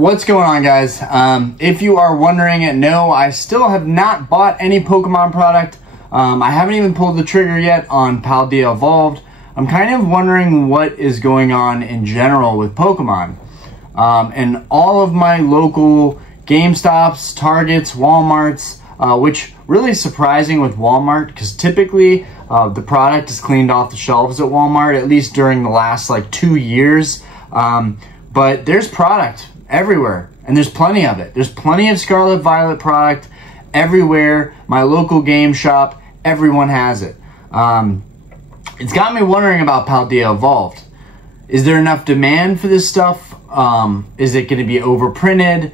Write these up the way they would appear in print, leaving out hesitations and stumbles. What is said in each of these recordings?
What's going on, guys? If you are wondering, no, I still have not bought any Pokemon product. I haven't even pulled the trigger yet on Paldea Evolved. I'm kind of wondering what is going on in general with Pokemon. And all of my local GameStops, Targets, Walmarts, which really surprising with Walmart, because typically the product is cleaned off the shelves at Walmart, at least during the last like 2 years. But there's product everywhere, and there's plenty of it. There's plenty of Scarlet Violet product everywhere. My local game shop, everyone has it. It's got me wondering about Paldea Evolved. Is there enough demand for this stuff? Is it going to be overprinted?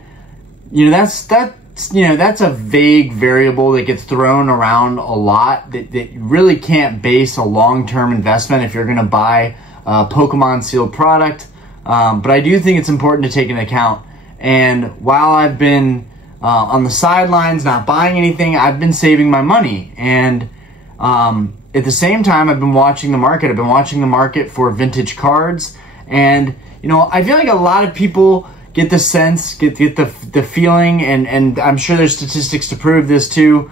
You know, that's a vague variable that gets thrown around a lot that you really can't base a long-term investment if you're going to buy Pokemon sealed product. But I do think it's important to take into account. And while I've been on the sidelines, not buying anything, I've been saving my money. And at the same time, I've been watching the market. I've been watching the market for vintage cards. And, you know, I feel like a lot of people get the sense, get the feeling, and I'm sure there's statistics to prove this too,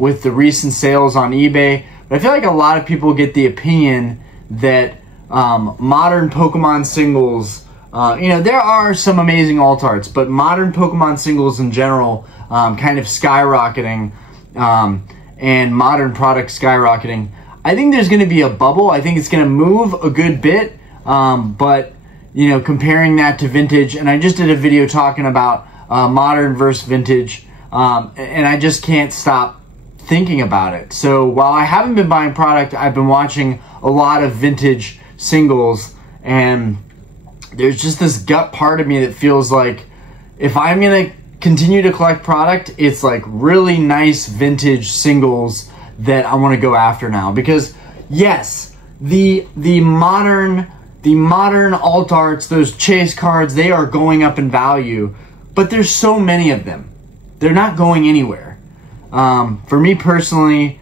with the recent sales on eBay. But I feel like a lot of people get the opinion that modern Pokemon singles, you know, there are some amazing alt arts, but modern Pokemon singles in general, kind of skyrocketing, and modern products skyrocketing. I think there's going to be a bubble. I think it's going to move a good bit, but, you know, comparing that to vintage, and I just did a video talking about modern versus vintage, and I just can't stop thinking about it. So while I haven't been buying product, I've been watching a lot of vintage singles, and there's just this gut part of me that feels like if I'm gonna continue to collect product, it's like really nice vintage singles that I want to go after now. Because yes, the modern alt arts, those chase cards, they are going up in value, but there's so many of them, they're not going anywhere. For me personally,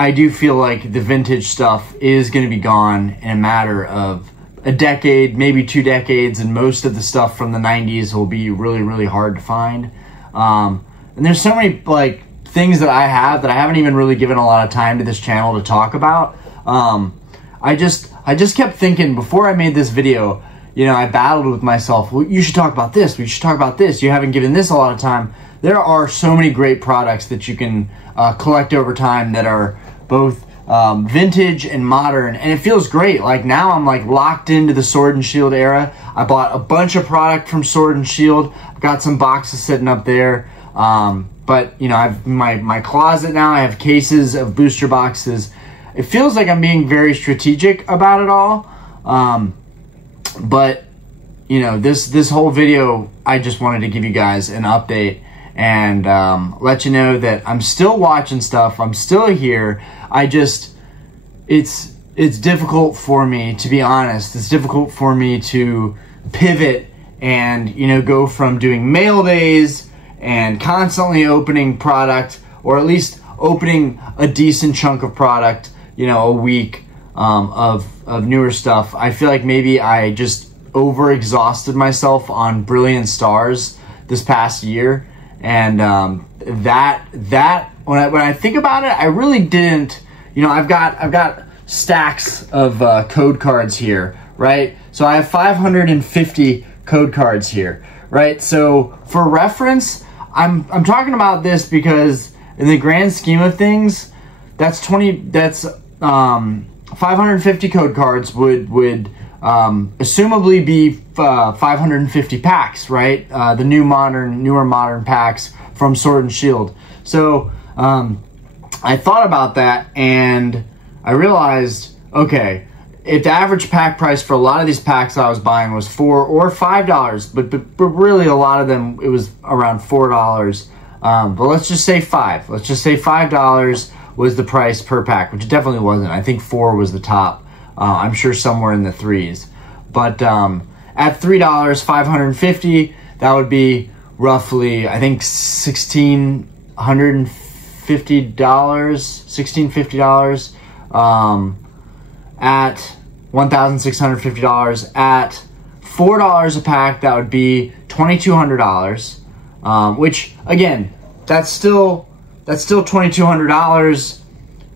I do feel like the vintage stuff is going to be gone in a matter of a decade, maybe 2 decades, and most of the stuff from the 90s will be really, really hard to find. And there's so many like things that I have that I haven't even really given a lot of time to this channel to talk about. I just kept thinking before I made this video, you know, I battled with myself. Well, you should talk about this. We should talk about this. You haven't given this a lot of time. There are so many great products that you can collect over time that are both vintage and modern, and it feels great. Like now I'm like locked into the Sword and Shield era. I bought a bunch of product from Sword and Shield. I've got some boxes sitting up there, but you know, I've my closet now. I have cases of booster boxes. It feels like I'm being very strategic about it all, but you know, this whole video, I just wanted to give you guys an update and let you know that I'm still watching stuff. I'm still here. It's difficult for me, to be honest. It's difficult for me to pivot and, you know, go from doing mail days and constantly opening product, or at least opening a decent chunk of product, you know, a week of newer stuff. I feel like maybe I just overexhausted myself on Brilliant Stars this past year. And that when I think about it, I really didn't. You know, I've got stacks of code cards here, right? So I have 550 code cards here, right? So for reference, I'm talking about this because in the grand scheme of things, that's 550 code cards would assumably be 550 packs, right? The newer modern packs from Sword and Shield. So I thought about that, and I realized, okay, if the average pack price for a lot of these packs I was buying was $4 or $5, but really a lot of them, it was around $4. But let's just say $5. Let's just say $5 was the price per pack, which it definitely wasn't. I think $4 was the top. I'm sure somewhere in the $3s. But at $3, 550, that would be roughly, I think, $1,650. At $1,650 at $4 a pack, that would be $2,200, which again, that's still $2,200,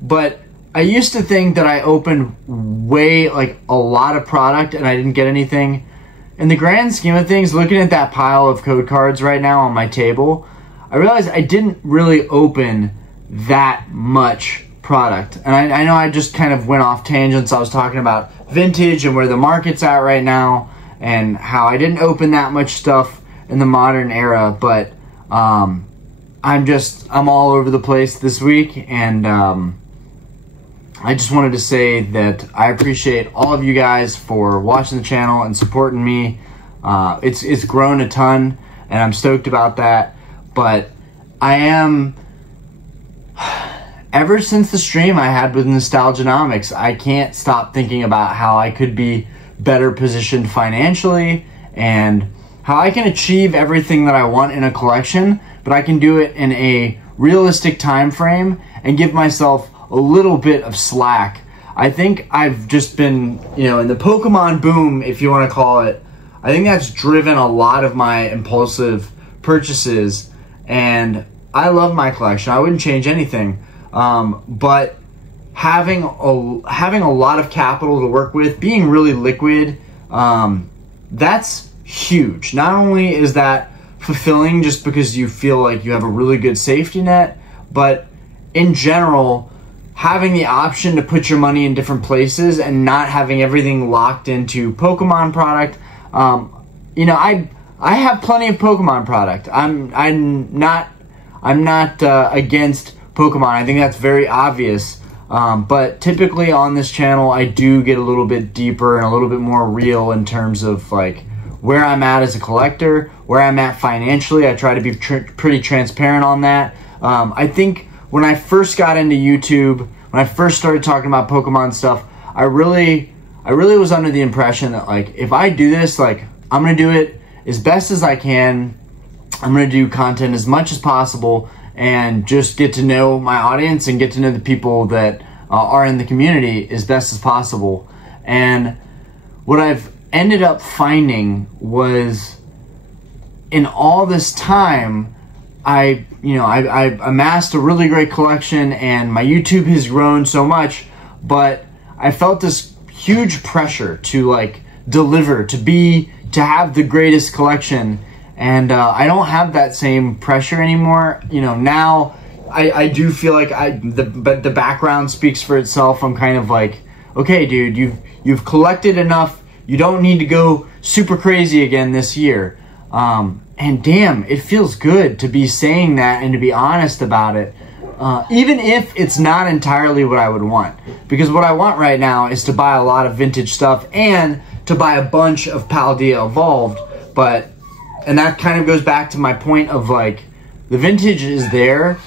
but I used to think that I opened like a lot of product and I didn't get anything. In the grand scheme of things, looking at that pile of code cards right now on my table, I realized I didn't really open that much product. And I know I just kind of went off tangents. I was talking about vintage and where the market's at right now and how I didn't open that much stuff in the modern era, but I'm all over the place this week, and I just wanted to say that I appreciate all of you guys for watching the channel and supporting me. It's grown a ton, and I'm stoked about that. But I am, ever since the stream I had with Nostalgianomics, I can't stop thinking about how I could be better positioned financially and how I can achieve everything that I want in a collection, but I can do it in a realistic time frame and give myself a little bit of slack. I think I've just been, in the Pokemon boom, if you want to call it, I think that's driven a lot of my impulsive purchases, and I love my collection. I wouldn't change anything, but having a lot of capital to work with, being really liquid, that's huge. Not only is that fulfilling just because you feel like you have a really good safety net, but in general, having the option to put your money in different places and not having everything locked into Pokemon product. I have plenty of Pokemon product. I'm not against Pokemon. I think that's very obvious. But typically on this channel, I do get a little bit deeper and a little bit more real in terms of like where I'm at as a collector, where I'm at financially. I try to be pretty transparent on that. I think when I first got into YouTube, when I first started talking about Pokemon stuff, I really was under the impression that like, if I do this, like I'm going to do it as best as I can. I'm going to do content as much as possible and just get to know my audience and get to know the people that are in the community as best as possible. And what I've ended up finding was, in all this time, I amassed a really great collection and my YouTube has grown so much, but I felt this huge pressure to like deliver, to have the greatest collection. And I don't have that same pressure anymore. Now I do feel like but the background speaks for itself. I'm kind of like, okay, dude, you've collected enough. You don't need to go super crazy again this year. And damn, it feels good to be saying that and to be honest about it. Even if it's not entirely what I would want. Because what I want right now is to buy a lot of vintage stuff and to buy a bunch of Paldea Evolved. And that kind of goes back to my point of like, the vintage is there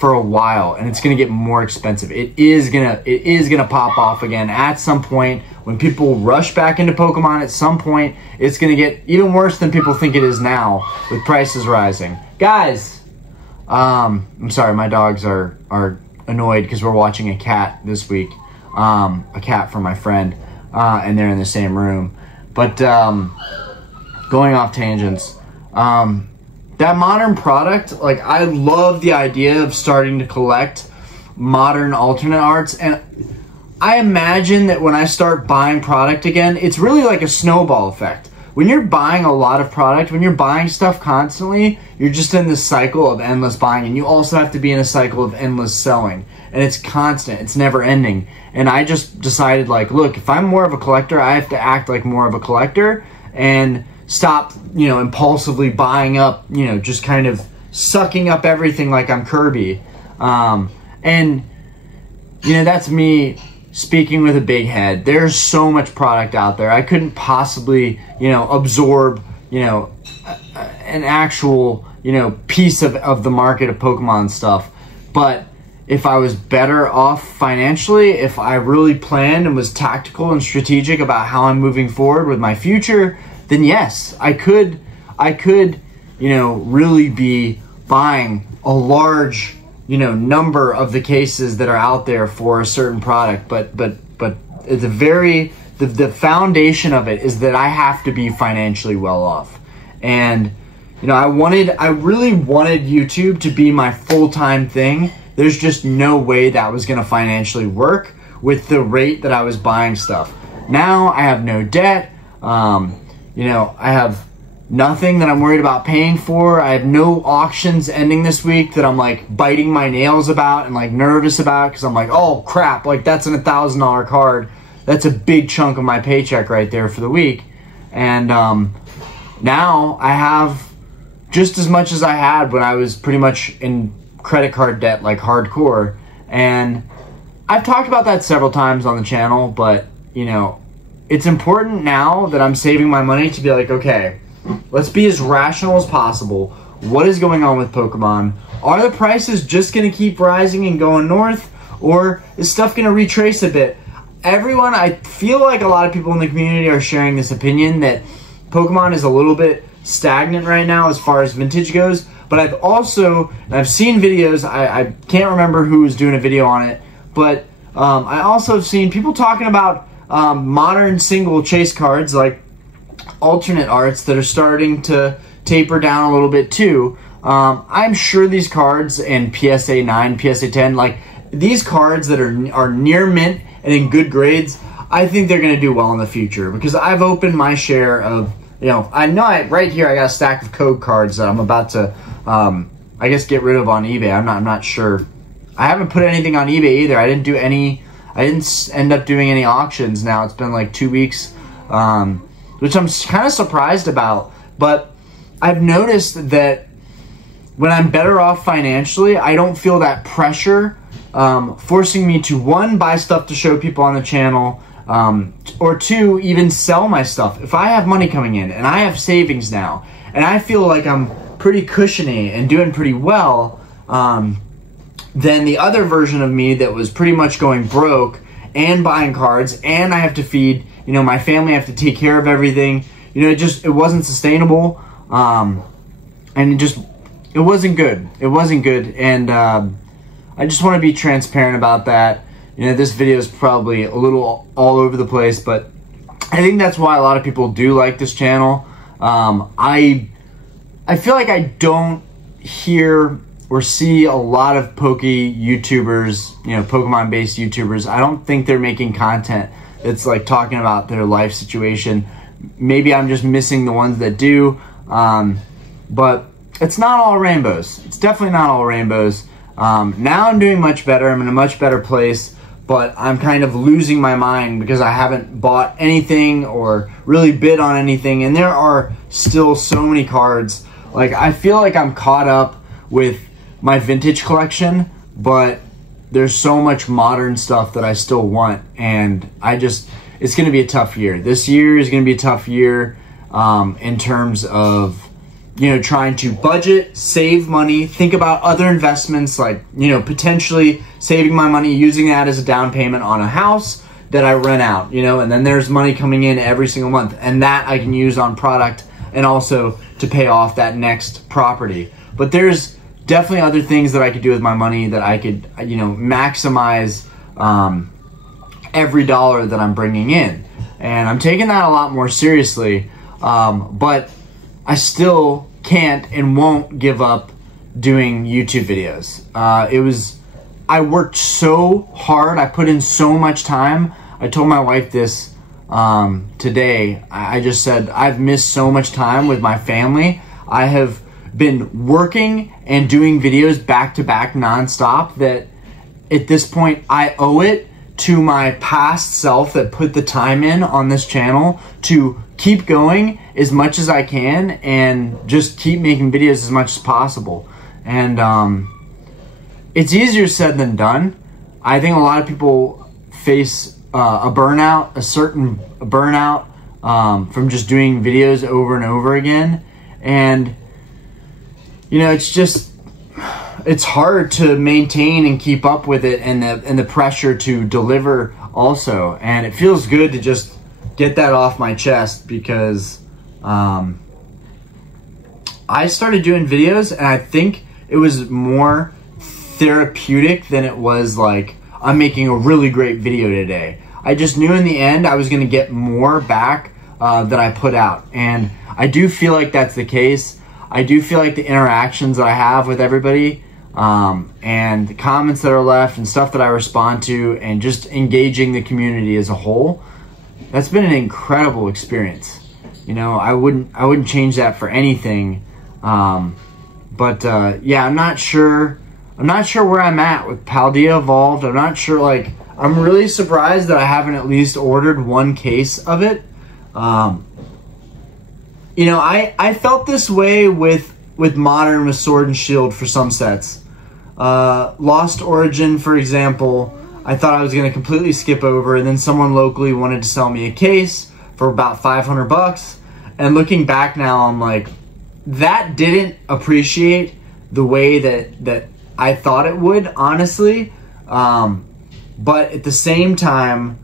for a while and it's gonna get more expensive. It is gonna pop off again at some point. When people rush back into Pokemon, at some point, it's gonna get even worse than people think it is now with prices rising. Guys, I'm sorry, my dogs are annoyed because we're watching a cat this week, a cat from my friend, and they're in the same room. But going off tangents, that modern product, like I love the idea of starting to collect modern alternate arts, and I imagine that when I start buying product again, it's really like a snowball effect. When you're buying a lot of product, when you're buying stuff constantly, you're just in this cycle of endless buying, and you also have to be in a cycle of endless selling. And it's constant, it's never ending. And I just decided like, look, if I'm more of a collector, I have to act like more of a collector and stop, impulsively buying up, just kind of sucking up everything like I'm Kirby. And that's me speaking with a big head. There's so much product out there. I couldn't possibly, absorb, an actual, piece of the market of Pokemon stuff. But if I was better off financially, if I really planned and was tactical and strategic about how I'm moving forward with my future, then yes, I could, really be buying a large, number of the cases that are out there for a certain product. But the foundation of it is that I have to be financially well off. And you know, I really wanted YouTube to be my full-time thing. There's just no way that was gonna financially work with the rate that I was buying stuff. Now I have no debt. You know, I have nothing that I'm worried about paying for. I have no auctions ending this week that I'm like biting my nails about and like nervous about, because I'm like, oh crap, like that's an $1,000 card. That's a big chunk of my paycheck right there for the week. And now I have just as much as I had when I was pretty much in credit card debt, like hardcore. And I've talked about that several times on the channel, but you know, it's important now that I'm saving my money to be like, okay, let's be as rational as possible. What is going on with Pokemon? Are the prices just going to keep rising and going north? Or is stuff going to retrace a bit? Everyone, I feel like a lot of people in the community are sharing this opinion that Pokemon is a little bit stagnant right now as far as vintage goes. But I've seen videos, I can't remember who was doing a video on it, but I also have seen people talking about modern single chase cards, like alternate arts, that are starting to taper down a little bit too. I'm sure these cards in PSA 9, PSA 10, like these cards that are near mint and in good grades, I think they're going to do well in the future, because I've opened my share of, you know, right here I got a stack of code cards that I'm about to, I guess, get rid of on eBay. I'm not sure. I haven't put anything on eBay either. I didn't end up doing any auctions. Now it's been like 2 weeks, which I'm kind of surprised about. But I've noticed that when I'm better off financially, I don't feel that pressure forcing me to, one, buy stuff to show people on the channel, or two, even sell my stuff. If I have money coming in and I have savings now and I feel like I'm pretty cushiony and doing pretty well, then the other version of me that was pretty much going broke and buying cards, and I have to feed, you know, my family, I have to take care of everything, you know, it wasn't sustainable, and it wasn't good. It wasn't good. And I just want to be transparent about that. You know, this video is probably a little all over the place, but I think that's why a lot of people do like this channel. I feel like I don't hear or see a lot of YouTubers, you know, Pokemon-based YouTubers. I don't think they're making content that's like talking about their life situation. Maybe I'm just missing the ones that do, but it's not all rainbows. It's definitely not all rainbows. Now I'm doing much better. I'm in a much better place, but I'm kind of losing my mind because I haven't bought anything or really bid on anything, and there are still so many cards. Like, I feel like I'm caught up with my vintage collection, but there's so much modern stuff that I still want, and it's going to be a tough year. This year is going to be a tough year in terms of, you know, trying to budget, save money, think about other investments, like, you know, potentially saving my money, using that as a down payment on a house that I rent out, you know, and then there's money coming in every single month, and that I can use on product and also to pay off that next property. But there's definitely other things that I could do with my money that I could, you know, maximize every dollar that I'm bringing in. And I'm taking that a lot more seriously, but I still can't and won't give up doing YouTube videos. I worked so hard. I put in so much time. I told my wife this today. I just said, I've missed so much time with my family. I have been working and doing videos back to back nonstop, that at this point I owe it to my past self that put the time in on this channel to keep going as much as I can and just keep making videos as much as possible. And it's easier said than done. I think a lot of people face a certain burnout from just doing videos over and over again. And you know, it's hard to maintain and keep up with it, and the pressure to deliver also. And it feels good to just get that off my chest, because I started doing videos and I think it was more therapeutic than it was like, I'm making a really great video today. I just knew in the end I was going to get more back that I put out, and I do feel like that's the case. I do feel like the interactions that I have with everybody, and the comments that are left and stuff that I respond to, and just engaging the community as a whole, that's been an incredible experience. You know, I wouldn't change that for anything. Yeah, I'm not sure where I'm at with Paldea Evolved. I'm not sure, like, I'm really surprised that I haven't at least ordered one case of it. You know, I felt this way with Modern, with Sword and Shield for some sets. Lost Origin, for example, I thought I was going to completely skip over, and then someone locally wanted to sell me a case for about 500 bucks. And looking back now, I'm like, that didn't appreciate the way that I thought it would, honestly. But at the same time,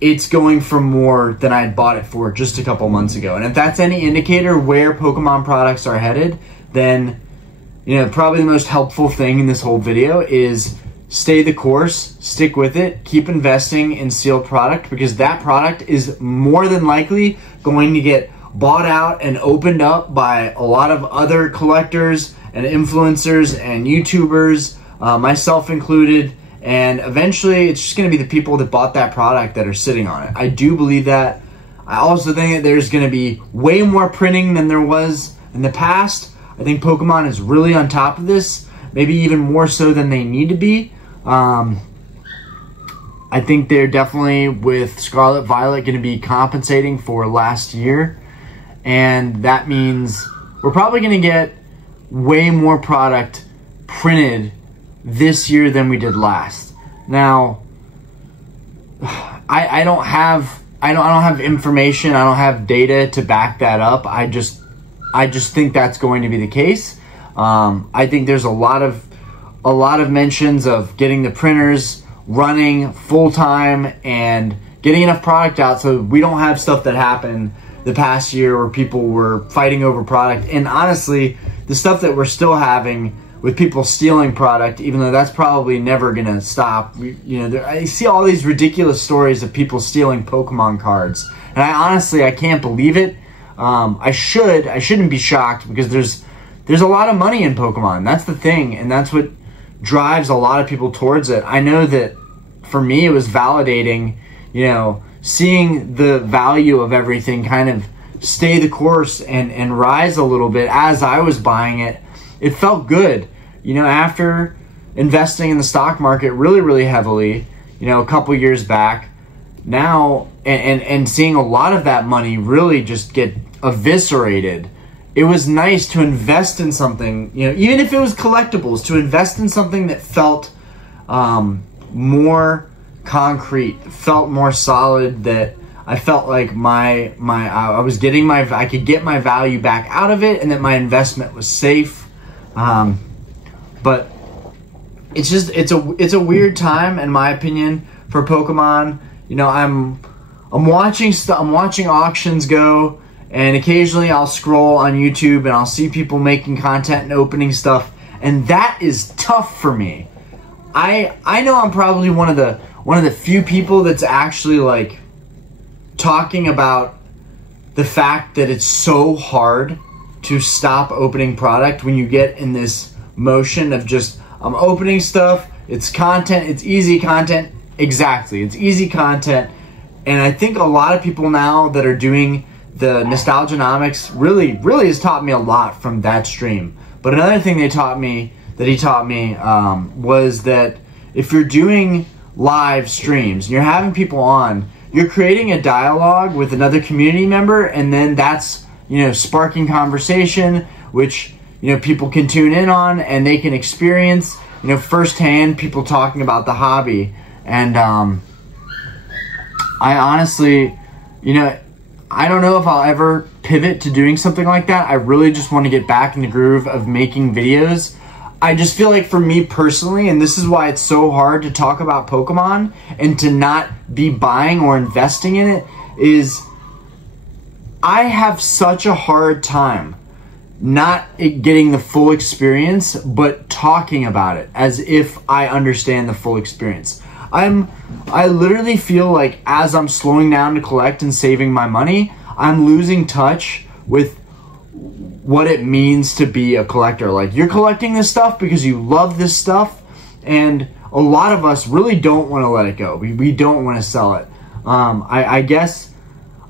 it's going for more than I had bought it for just a couple months ago. And if that's any indicator where Pokemon products are headed, then, you know, probably the most helpful thing in this whole video is stay the course, stick with it, keep investing in sealed product, because that product is more than likely going to get bought out and opened up by a lot of other collectors and influencers and YouTubers, myself included, and eventually it's just going to be the people that bought that product that are sitting on it. I do believe that. I also think that there's going to be way more printing than there was in the past. I think Pokemon is really on top of this, maybe even more so than they need to be. I think they're definitely, with Scarlet Violet, going to be compensating for last year. And that means we're probably going to get way more product printed this year than we did last. Now, I don't have information, I don't have data to back that up. I just think that's going to be the case. I think there's a lot of mentions of getting the printers running full time and getting enough product out so we don't have stuff that happened the past year where people were fighting over product. And honestly, the stuff that we're still having with people stealing product, even though that's probably never gonna stop. You know, I see all these ridiculous stories of people stealing Pokemon cards, and I can't believe it. I shouldn't be shocked, because there's a lot of money in Pokemon. That's the thing, and that's what drives a lot of people towards it. I know that for me it was validating, you know, seeing the value of everything kind of stay the course and rise a little bit as I was buying it. It felt good, you know, after investing in the stock market really, really heavily, you know, a couple years back now, and seeing a lot of that money really just get eviscerated. It was nice to invest in something, you know, even if it was collectibles, to invest in something that felt more concrete, felt more solid, that I felt like I was getting I could get my value back out of it, and that my investment was safe. But it's a weird time, in my opinion, for Pokemon. You know, I'm watching auctions go, and occasionally I'll scroll on YouTube and I'll see people making content and opening stuff, and that is tough for me. I know I'm probably one of the few people that's actually like talking about the fact that it's so hard to stop opening product when you get in this motion of just, I'm opening stuff, it's content, it's easy content. Exactly, it's easy content. And I think a lot of people now that are doing the Nostalgianomics really has taught me a lot from that stream. But another thing he taught me was that if you're doing live streams, you're having people on, you're creating a dialogue with another community member, and then that's, you know, sparking conversation, which, you know, people can tune in on, and they can experience, you know, firsthand people talking about the hobby. And I honestly, you know, I don't know if I'll ever pivot to doing something like that. I really just want to get back in the groove of making videos. I just feel like for me personally, and this is why it's so hard to talk about Pokemon and to not be buying or investing in it, is I have such a hard time not getting the full experience, but talking about it as if I understand the full experience. I literally feel like as I'm slowing down to collect and saving my money, I'm losing touch with what it means to be a collector. Like, you're collecting this stuff because you love this stuff, and a lot of us really don't want to let it go. We don't want to sell it. I guess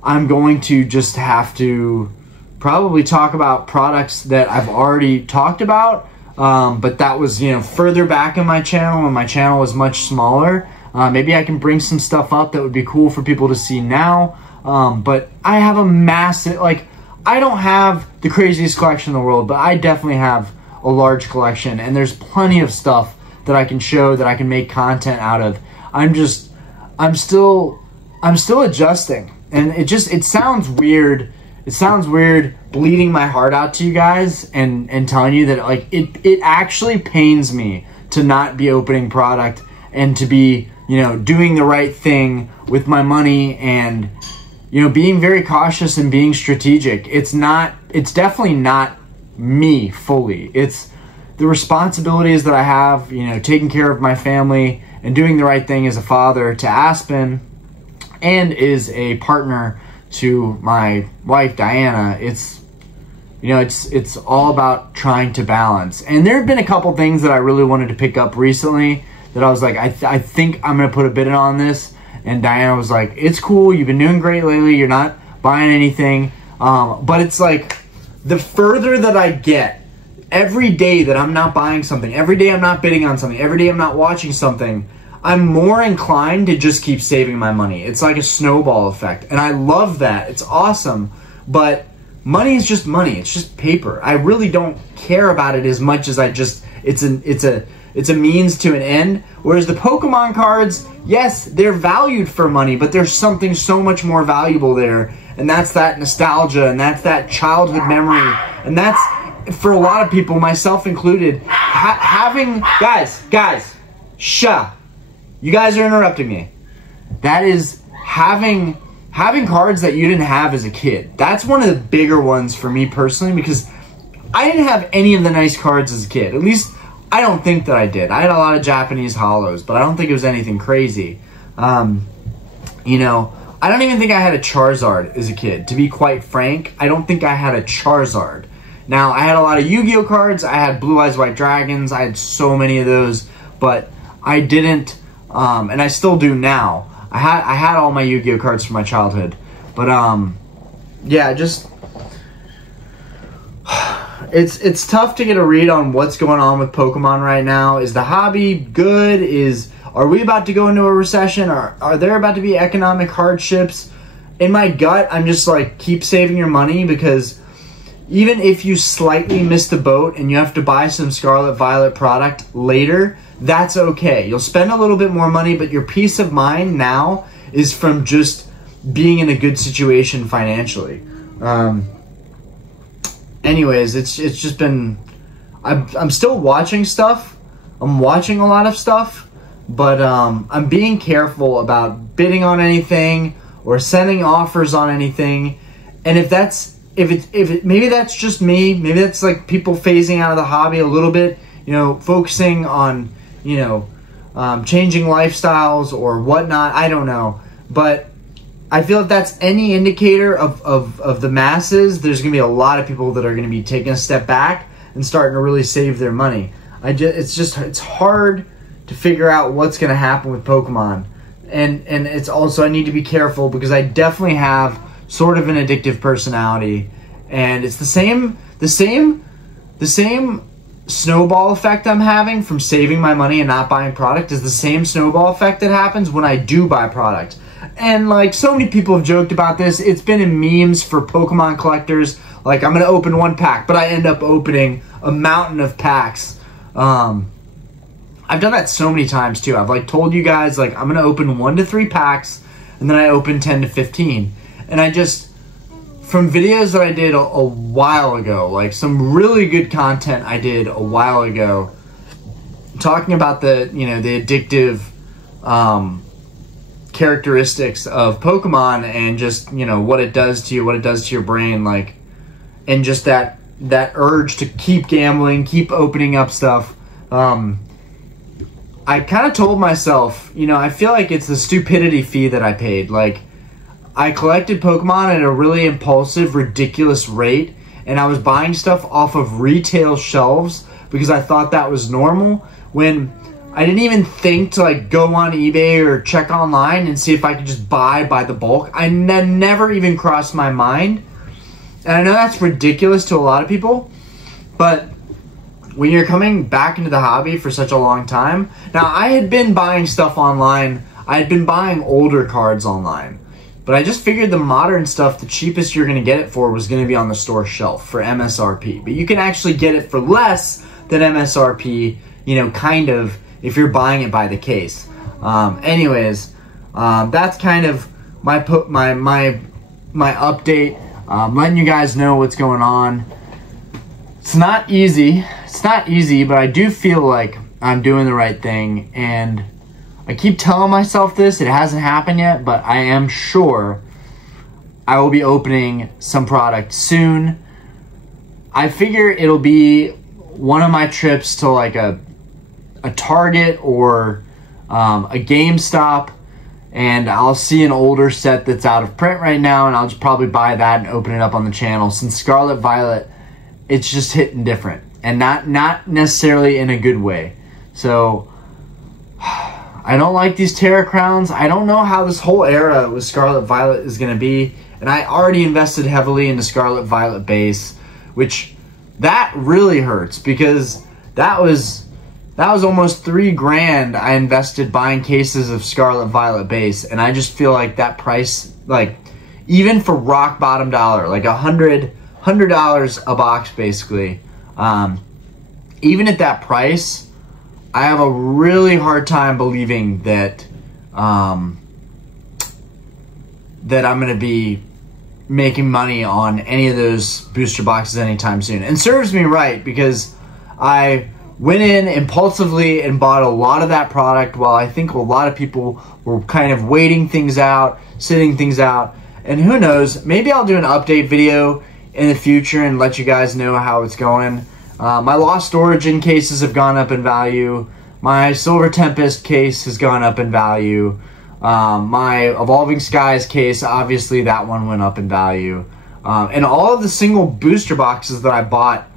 I'm going to just have to probably talk about products that I've already talked about, but that was, you know, further back in my channel, and my channel was much smaller. Maybe I can bring some stuff up that would be cool for people to see now. But I have a massive, like, I don't have the craziest collection in the world, but I definitely have a large collection, and there's plenty of stuff that I can show, that I can make content out of. I'm still adjusting, and it sounds weird. It sounds weird bleeding my heart out to you guys and telling you that, like, it actually pains me to not be opening product and to be, you know, doing the right thing with my money and, you know, being very cautious and being strategic. It's definitely not me fully. It's the responsibilities that I have, you know, taking care of my family and doing the right thing as a father to Aspen and is a partner to my wife, Diana. It's, you know, it's all about trying to balance. And there have been a couple things that I really wanted to pick up recently that I was like, I think I'm going to put a bid on this. And Diana was like, it's cool. You've been doing great lately. You're not buying anything. But it's like, the further that I get, every day that I'm not buying something, every day I'm not bidding on something, every day I'm not watching something, I'm more inclined to just keep saving my money. It's like a snowball effect. And I love that. It's awesome. But money is just money. It's just paper. I really don't care about it as much as it's a means to an end. Whereas the Pokemon cards, yes, they're valued for money, but there's something so much more valuable there. And that's that nostalgia, and that's that childhood memory. And that's, for a lot of people, myself included, having, guys, you guys are interrupting me. That is having cards that you didn't have as a kid. That's one of the bigger ones for me personally, because I didn't have any of the nice cards as a kid. At least, I don't think that I did. I had a lot of Japanese holos, but I don't think it was anything crazy. You know, I don't even think I had a Charizard as a kid. To be quite frank, I don't think I had a Charizard. Now, I had a lot of Yu-Gi-Oh cards. I had Blue Eyes White Dragons. I had so many of those, but I didn't, and I still do now. I had all my Yu-Gi-Oh cards from my childhood, but yeah, just it's tough to get a read on what's going on with Pokemon right now. Is the hobby good? Are we about to go into a recession? Are there about to be economic hardships? In my gut, I'm just like, keep saving your money, because even if you slightly miss the boat and you have to buy some Scarlet Violet product later, that's okay. You'll spend a little bit more money, but your peace of mind now is from just being in a good situation financially. Anyways, it's just been, I'm still watching stuff. I'm watching a lot of stuff, but I'm being careful about bidding on anything or sending offers on anything. And if maybe that's just me, maybe that's like people phasing out of the hobby a little bit, you know, focusing on, you know, changing lifestyles or whatnot. I don't know, but I feel if that's any indicator of the masses, there's going to be a lot of people that are going to be taking a step back and starting to really save their money. It's hard to figure out what's going to happen with Pokemon. And it's also, I need to be careful because I definitely have sort of an addictive personality. And it's the same snowball effect I'm having from saving my money and not buying product is the same snowball effect that happens when I do buy product. And like, so many people have joked about this. It's been in memes for Pokemon collectors. Like, I'm going to open one pack, but I end up opening a mountain of packs. I've done that so many times too. I've like told you guys, like, I'm going to open 1 to 3 packs, and then I open 10 to 15. And I just, from videos that I did a while ago, like some really good content I did a while ago, talking about the, you know, the addictive characteristics of Pokemon and just, you know, what it does to you, what it does to your brain, like, and just that urge to keep gambling, keep opening up stuff. I kind of told myself, you know, I feel like it's the stupidity fee that I paid. Like, I collected Pokemon at a really impulsive, ridiculous rate, and I was buying stuff off of retail shelves because I thought that was normal, when I didn't even think to like go on eBay or check online and see if I could just buy by the bulk. Never even crossed my mind. And I know that's ridiculous to a lot of people, but when you're coming back into the hobby for such a long time, now I had been buying stuff online. I had been buying older cards online, but I just figured the modern stuff, the cheapest you're going to get it for was going to be on the store shelf for MSRP. But you can actually get it for less than MSRP, you know, kind of, if you're buying it by the case. Anyways, that's kind of my update. Letting you guys know what's going on. It's not easy. It's not easy, but I do feel like I'm doing the right thing, and I keep telling myself this. It hasn't happened yet, but I am sure I will be opening some product soon. I figure it'll be one of my trips to like a Target or a GameStop, and I'll see an older set that's out of print right now, and I'll just probably buy that and open it up on the channel. Since Scarlet Violet, it's just hitting different, and not necessarily in a good way. So I don't like these Terra Crowns. I don't know how this whole era with Scarlet Violet is going to be, and I already invested heavily into Scarlet Violet base, which that really hurts because that was almost $3,000 I invested buying cases of Scarlet Violet base, and I just feel like that price, like even for rock bottom dollar, like $100 a box basically, even at that price, I have a really hard time believing that that I'm gonna be making money on any of those booster boxes anytime soon. And serves me right, because I went in impulsively and bought a lot of that product while I think a lot of people were kind of waiting things out, sitting things out. And who knows, maybe I'll do an update video in the future and let you guys know how it's going. My Lost Origin cases have gone up in value. My Silver Tempest case has gone up in value. My Evolving Skies case, obviously that one went up in value. And all of the single booster boxes that I bought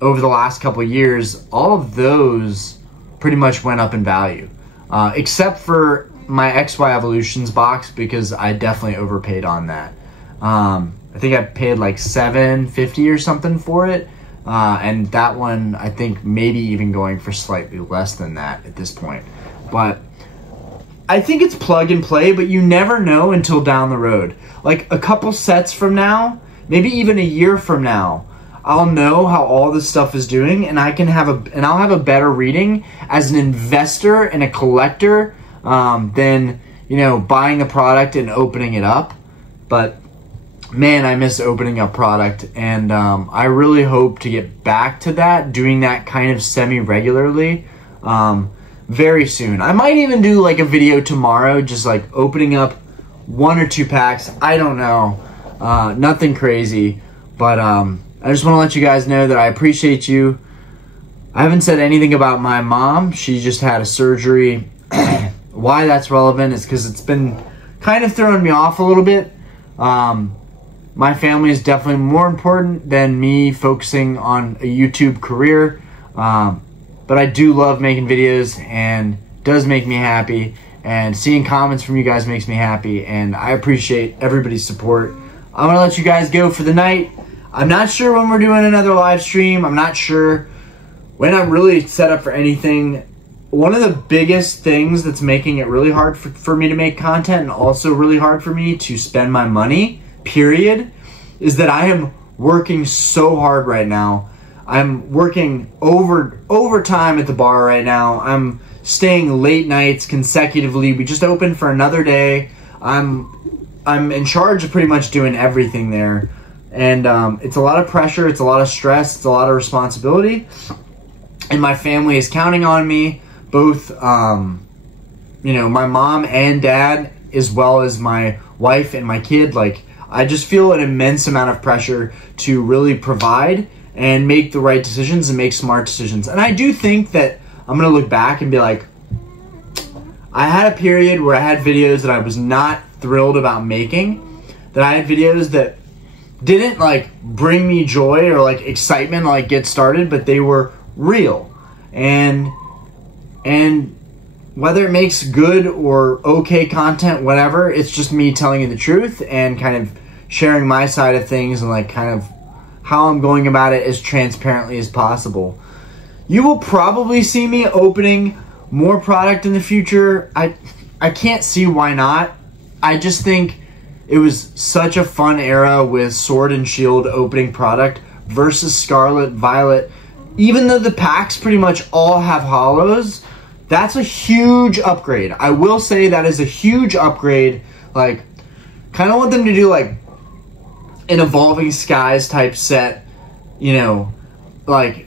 over the last couple of years, all of those pretty much went up in value. Except for my XY Evolutions box, because I definitely overpaid on that. I think I paid like $7.50 or something for it. And that one, I think maybe even going for slightly less than that at this point. But I think it's plug and play, but you never know until down the road. Like a couple sets from now, maybe even a year from now, I'll know how all this stuff is doing, and I'll have a better reading as an investor and a collector than, you know, buying the product and opening it up. But man, I miss opening up product, and I really hope to get back to that, doing that kind of semi-regularly very soon. I might even do like a video tomorrow, just like opening up 1 or 2 packs. I don't know, nothing crazy, but I just want to let you guys know that I appreciate you. I haven't said anything about my mom. She just had a surgery. Why that's relevant is because it's been kind of throwing me off a little bit. My family is definitely more important than me focusing on a YouTube career. But I do love making videos, and it does make me happy. And seeing comments from you guys makes me happy, and I appreciate everybody's support. I'm going to let you guys go for the night. I'm not sure when we're doing another live stream. I'm not sure when I'm really set up for anything. One of the biggest things that's making it really hard for me to make content, and also really hard for me to spend my money, period, is that I am working so hard right now. I'm working overtime at the bar right now. I'm staying late nights consecutively. We just opened for another day. I'm in charge of pretty much doing everything there. And it's a lot of pressure, it's a lot of stress, it's a lot of responsibility. And my family is counting on me, both, you know, my mom and dad, as well as my wife and my kid. Like, I just feel an immense amount of pressure to really provide and make the right decisions and make smart decisions. And I do think that I'm going to look back and be like, I had a period where I had videos that I was not thrilled about making, that I had videos that didn't like bring me joy or like excitement to like get started, but they were real. And whether it makes good or okay content, whatever, it's just me telling you the truth and kind of sharing my side of things and like kind of how I'm going about it as transparently as possible. You will probably see me opening more product in the future. I can't see why not. I just think it was such a fun era with Sword and Shield opening product versus Scarlet, Violet. Even though the packs pretty much all have holos, that's a huge upgrade. I will say that is a huge upgrade. Like, kind of want them to do like an Evolving Skies type set, you know, like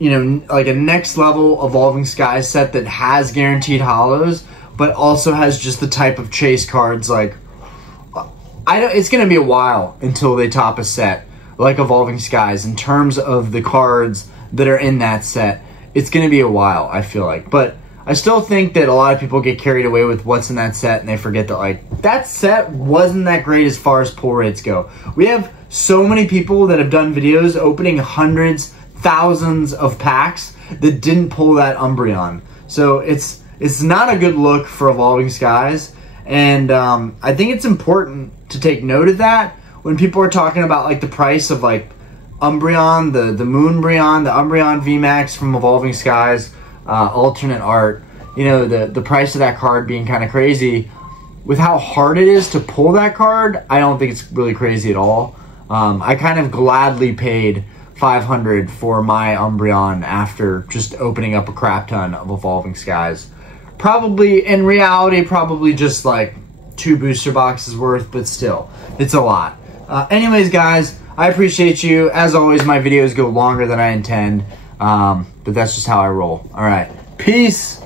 a next level Evolving Skies set that has guaranteed holos, but also has just the type of chase cards. Like, it's gonna be a while until they top a set like Evolving Skies in terms of the cards that are in that set. It's gonna be a while, I feel like, but I still think that a lot of people get carried away with what's in that set and they forget that like that set wasn't that great as far as pull rates go. We have so many people that have done videos opening hundreds, thousands of packs that didn't pull that Umbreon. So it's not a good look for Evolving Skies, and I think it's important to take note of that when people are talking about like the price of like Umbreon, the Moonbreon, the Umbreon VMAX from Evolving Skies, alternate art, you know, the price of that card being kind of crazy. With how hard it is to pull that card, I don't think it's really crazy at all. I kind of gladly paid $500 for my Umbreon after just opening up a crap ton of Evolving Skies. Probably, in reality, probably just like 2 booster boxes worth, but still, it's a lot. Anyways, guys, I appreciate you. As always, my videos go longer than I intend. But that's just how I roll. All right. Peace.